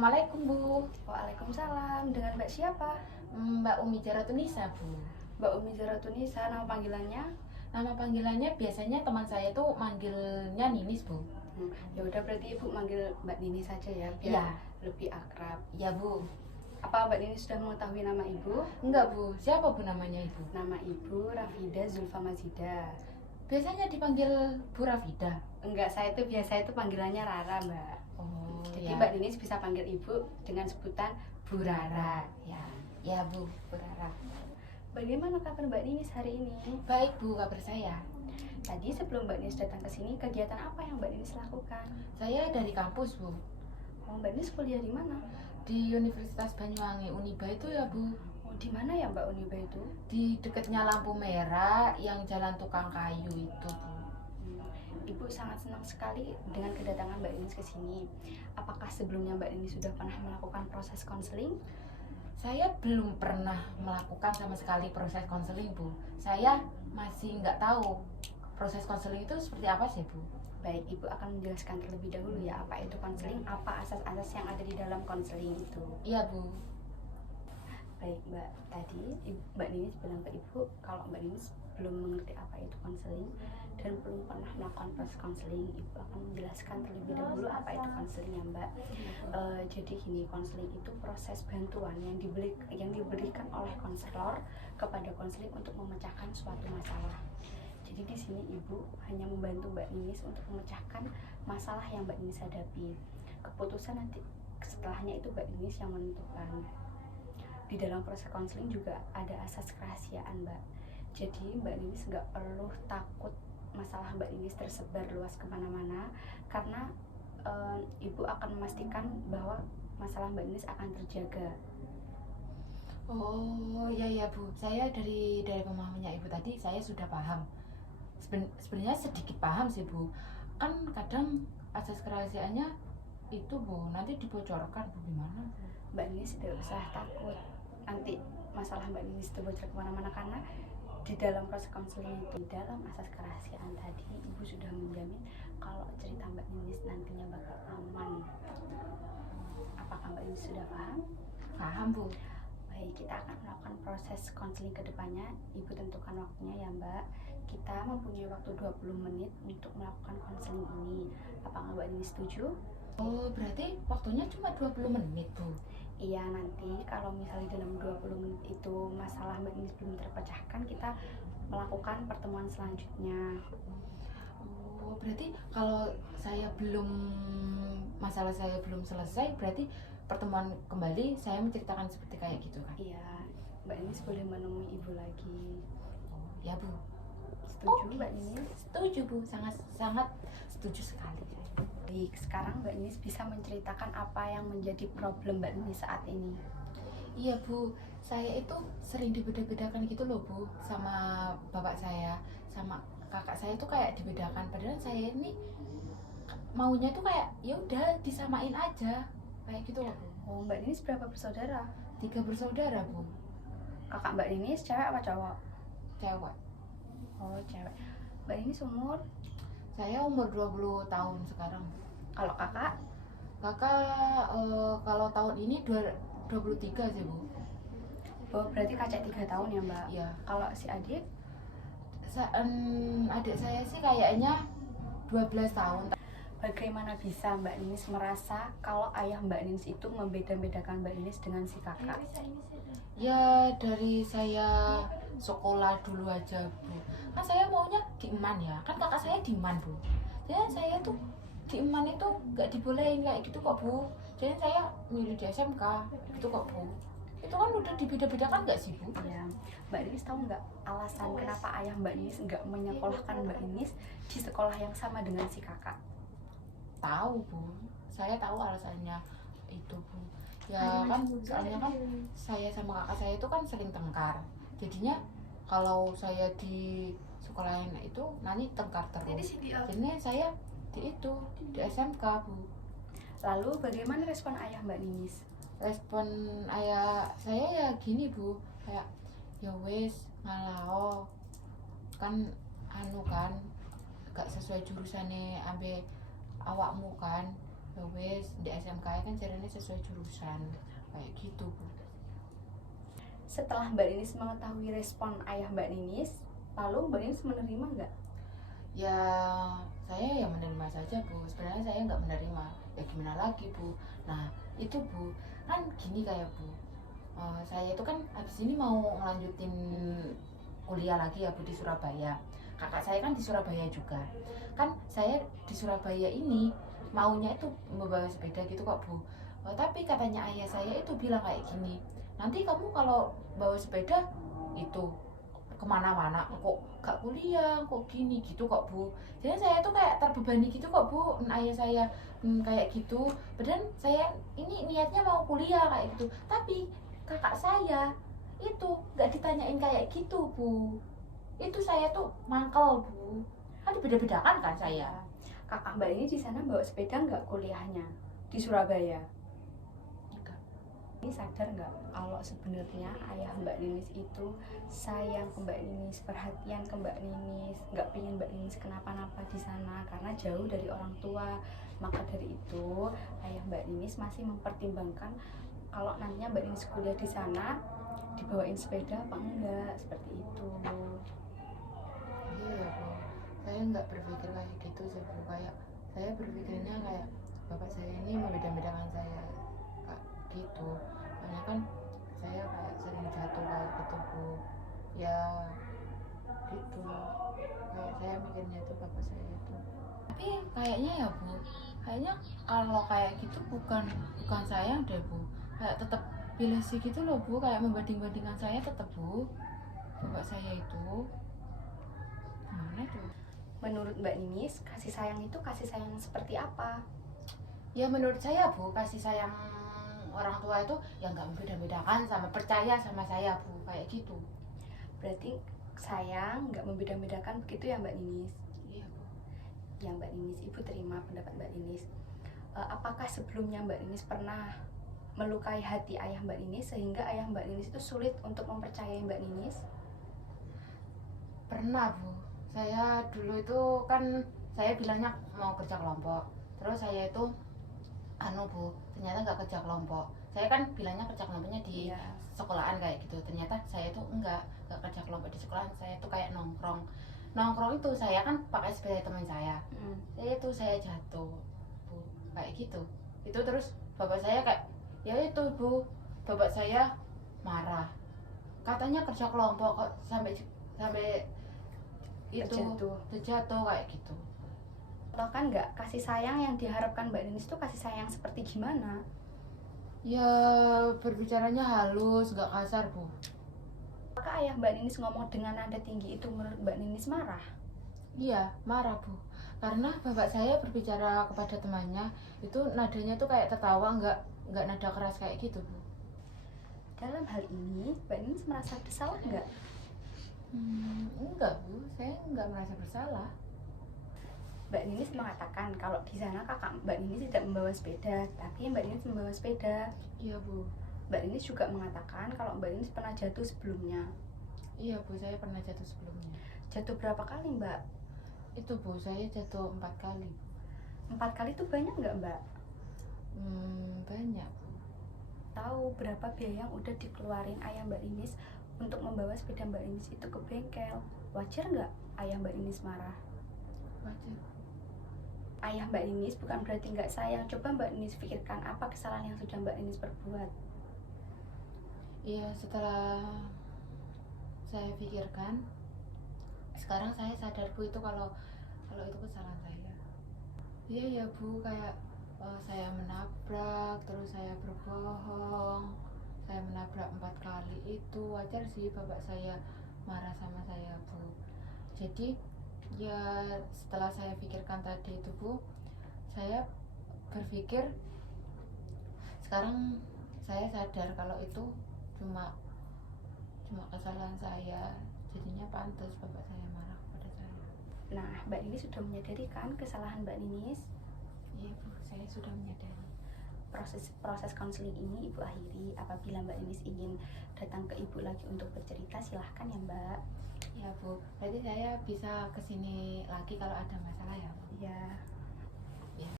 Assalamualaikum Bu. Waalaikumsalam. Dengan Mbak siapa? Mbak Umi Jaratunisa Bu. Mbak Umi Zaratunisa, nama panggilannya? Nama panggilannya biasanya teman saya tuh manggilnya Ninis Bu. Ya udah berarti Ibu manggil Mbak Nini saja ya, biar Iya. lebih akrab. Ya Bu. Apa Mbak Nini sudah mengetahui nama Ibu? Enggak Bu, siapa Bu namanya itu? Nama Ibu Rafida Zulfa Mazida. Biasanya dipanggil Bu Rafida. Enggak, saya itu biasa itu panggilannya Rara, Mbak. Oh Jadi ya. Mbak Nini bisa panggil Ibu dengan sebutan Bu Rara. Ya, ya Bu, Bu Rara. Bagaimana kabar Mbak Nini hari ini? Baik Bu, kabar saya. Tadi sebelum Mbak Nini datang ke sini, kegiatan apa yang Mbak Nini lakukan? Saya dari kampus Bu, Oh, Mbak Nini kuliah di mana? di Universitas Banyuwangi Uniba itu ya Bu. Oh, di mana ya Mbak Uniba itu? Di dekatnya lampu merah yang jalan tukang kayu itu Bu. Ibu sangat senang sekali dengan kedatangan Mbak Nini ke sini. Apakah sebelumnya Mbak Nini sudah pernah melakukan proses konseling? Saya belum pernah melakukan sama sekali proses konseling Bu. Saya masih nggak tahu proses konseling itu seperti apa sih Bu. Baik, Ibu akan menjelaskan terlebih dahulu ya apa itu konseling, apa asas-asas yang ada di dalam konseling itu. Iya Bu. Baik Mbak, tadi Mbak Nini bilang ke Ibu kalau Mbak Nini belum mengerti apa itu konseling dan belum pernah melakukan proses konseling. Ibu akan menjelaskan terlebih dahulu apa itu konseling ya Mbak. Jadi gini, konseling itu proses bantuan yang diberikan oleh konselor kepada konseling untuk memecahkan suatu masalah. Jadi di sini Ibu hanya membantu Mbak Ninis untuk memecahkan masalah yang Mbak Ninis hadapi. Keputusan nanti setelahnya itu Mbak Ninis yang menentukan. Di dalam proses konseling juga ada asas kerahasiaan Mbak. Jadi Mbak Ninis nggak perlu takut masalah Mbak Ninis tersebar luas kemana-mana, karena Ibu akan memastikan bahwa masalah Mbak Ninis akan terjaga. Oh iya ya Bu. Saya dari pemahamannya Ibu tadi saya sudah paham. Sebenarnya sedikit paham sih Bu. Kan kadang asas kerahasiaannya itu Bu nanti dibocorkan Bu, gimana Bu? Mbak Ninis tidak usah takut nanti masalah Mbak Ninis terbocor kemana-mana, karena di dalam proses konseling itu, di dalam asas kerahasiaan tadi, Ibu sudah menjamin kalau cerita Mbak Ninis nantinya bakal aman. Apakah Mbak Ninis sudah paham? Paham Bu. Baik, kita akan melakukan proses konseling ke depannya. Ibu tentukan waktunya ya Mbak. Kita mempunyai waktu 20 menit untuk melakukan konseling ini. Apakah Mbak Ninis setuju? Oh berarti waktunya cuma 20 menit Bu. Iya, nanti kalau misalnya dalam 20 menit itu masalah Mbak Ninis belum terpecahkan, kita melakukan pertemuan selanjutnya. Oh, berarti kalau masalah saya belum selesai, berarti pertemuan kembali saya menceritakan seperti kayak gitu kan? Iya, Mbak Ninis boleh menemui Ibu lagi. Oh, ya Bu. Setuju Mbak Ninis? Setuju Bu, sangat setuju sekali. Baik, sekarang Mbak Ninis bisa menceritakan apa yang menjadi problem Mbak Ninis saat ini. Iya Bu, saya itu sering dibeda-bedakan gitu loh Bu, sama bapak saya, sama kakak saya itu kayak dibedakan. Padahal saya ini maunya tuh kayak ya udah disamain aja, kayak gitu loh Bu. Oh, Mbak Ninis berapa bersaudara? 3 bersaudara Bu, Kakak Mbak Ninis cewek apa cowok? cewek. Oh, cewek. Mbak Ninis umur? Saya umur 20 tahun sekarang. Kalau kakak? Kakak kalau tahun ini 23 sih Bu. Oh, berarti kakak 3 tahun ya Mbak? Iya. Kalau si adik? Adik saya sih kayaknya 12 tahun. Bagaimana bisa Mbak Ninis merasa kalau ayah Mbak Ninis itu membeda-bedakan Mbak Ninis dengan si kakak? Ya dari saya sekolah dulu aja Bu. Kan saya maunya di Eman ya, kan kakak saya di Eman Bu. Jadi saya tuh di Eman itu nggak dibolehin kayak gitu kok Bu. Jadi saya milih di SMK gitu kok Bu. Itu kan udah dibeda-bedakan nggak sih Bu? Ya, Mbak Ninis tahu nggak alasan kenapa ayah Mbak Ninis nggak menyekolahkan Mbak Ninis di sekolah yang sama dengan si kakak? Tahu Bu, saya tahu alasannya itu Bu. Ya kan soalnya kan saya sama kakak saya itu kan sering tengkar. Jadinya kalau saya di sekolah yang itu nanti tengkar terus. Jadinya saya di SMK Bu. Lalu bagaimana respon ayah Mbak Ninis? Respon ayah saya ya gini Bu, kayak ya wes ngalao kan anu kan gak sesuai jurusannya ambe awakmu kan, Ya wes di SMK kan caranya sesuai jurusan kayak gitu Bu. Setelah Mbak Ninis mengetahui respon ayah Mbak Ninis, lalu Mbak Ninis menerima nggak? Ya saya yang menerima saja Bu, sebenarnya saya nggak menerima, ya gimana lagi Bu. Nah itu Bu, kan gini kayak Bu, saya itu kan habis ini mau ngelanjutin kuliah lagi ya Bu di Surabaya. Kakak saya kan di Surabaya juga. Kan saya di Surabaya ini maunya itu membawa sepeda gitu kok Bu. Tapi katanya ayah saya itu bilang kayak gini, nanti kamu kalau bawa sepeda itu kemana-mana kok gak kuliah kok gini gitu kok Bu. Jadi saya tuh kayak terbebani gitu kok Bu. Ayah saya kayak gitu, padahal saya ini niatnya mau kuliah kayak gitu, tapi kakak saya itu nggak ditanyain kayak gitu Bu. Itu saya tuh mangkel Bu, kan beda-bedakan kan saya. Kakak Mbak ini di sana bawa sepeda nggak kuliahnya di Surabaya? Ini sadar nggak kalau sebenarnya ayah Mbak Ninis itu sayang ke Mbak Ninis, perhatian ke Mbak Ninis, nggak pengen Mbak Ninis kenapa-napa di sana karena jauh dari orang tua. Maka dari itu ayah Mbak Ninis masih mempertimbangkan kalau nantinya Mbak Ninis kuliah di sana dibawain sepeda apa enggak, seperti itu. Iya Bu, saya nggak berpikir kayak gitu sih Bu. Kayak saya berpikirnya kayak bapak saya ini membeda-bedakan saya kayak gitu. Soalnya kan saya kayak sering jatuh kayak gitu Bu. Ya gitu, kayak saya mikirnya itu bapak saya itu. Tapi kayaknya ya Bu, kayaknya kalau kayak gitu bukan saya deh Bu. Kayak tetap pilih sih gitu loh Bu, kayak membanding-bandingkan saya tetap Bu. Bapak saya itu gimana tuh? Menurut Mbak Ninis, kasih sayang itu kasih sayang seperti apa? Ya menurut saya Bu, kasih sayang orang tua itu ya nggak membeda-bedakan, sama percaya sama saya Bu, kayak gitu. Berarti sayang nggak membeda-bedakan begitu ya Mbak Ninis? Iya Bu. Ya Mbak Ninis, Ibu terima pendapat Mbak Ninis. Apakah sebelumnya Mbak Ninis pernah melukai hati ayah Mbak Ninis sehingga ayah Mbak Ninis itu sulit untuk mempercayai Mbak Ninis? Pernah Bu, saya dulu itu kan saya bilangnya mau kerja kelompok, terus saya itu Bu, ternyata nggak kerja kelompok. Saya kan bilangnya kerja kelompoknya di sekolahan kayak gitu, ternyata saya itu nggak kerja kelompok di sekolahan. Saya itu kayak nongkrong itu saya kan pakai sepeda teman saya. Saya jatuh Bu, kayak gitu. Itu terus bapak saya kayak ya itu Bu, bapak saya marah, katanya kerja kelompok kok sampai sampai itu terjatuh kayak gitu. Atau kan nggak, kasih sayang yang diharapkan Mbak Ninis itu kasih sayang seperti gimana? Ya berbicaranya halus, nggak kasar Bu. Apakah ayah Mbak Ninis ngomong dengan nada tinggi itu menurut Mbak Ninis marah? Iya marah Bu, karena bapak saya berbicara kepada temannya itu nadanya tuh kayak tertawa, nggak nada keras kayak gitu Bu. Dalam hal ini Mbak Ninis merasa bersalah nggak? Enggak Bu, saya nggak merasa bersalah. Mbak Ninis mengatakan kalau di sana kakak Mbak Ninis tidak membawa sepeda, tapi Mbak Ninis membawa sepeda. Iya Bu. Mbak Ninis juga mengatakan kalau Mbak Ninis pernah jatuh sebelumnya. Iya Bu, saya pernah jatuh sebelumnya. Jatuh berapa kali Mbak? Itu Bu, saya jatuh 4 kali. 4 kali itu banyak nggak Mbak? Banyak Bu. Tahu berapa biaya yang udah dikeluarin ayah Mbak Ninis untuk membawa sepeda Mbak Ninis itu ke bengkel? Wajar nggak ayah Mbak Ninis marah? Wajar. Ayah Mbak Ninis bukan berarti nggak sayang. Coba Mbak Ninis pikirkan apa kesalahan yang sudah Mbak Ninis perbuat. Iya, setelah saya pikirkan, sekarang saya sadar Bu itu kalau itu kesalahan saya. Iya ya Bu, kayak saya menabrak, terus saya berbohong, saya menabrak 4 kali, itu wajar sih bapak saya marah sama saya Bu. Jadi ya setelah saya pikirkan tadi itu Bu, saya berpikir sekarang saya sadar kalau itu cuma kesalahan saya, jadinya pantas bapak saya marah kepada saya. Nah, Mbak Ninis sudah menyadari kan kesalahan Mbak Ninis? Iya Bu, saya sudah menyadari. Proses konseling ini Ibu akhiri. Apabila Mbak Ninis ingin datang ke Ibu lagi untuk bercerita, silahkan ya Mbak. Ya Bu, berarti saya bisa kesini lagi kalau ada masalah ya Bu? Ya.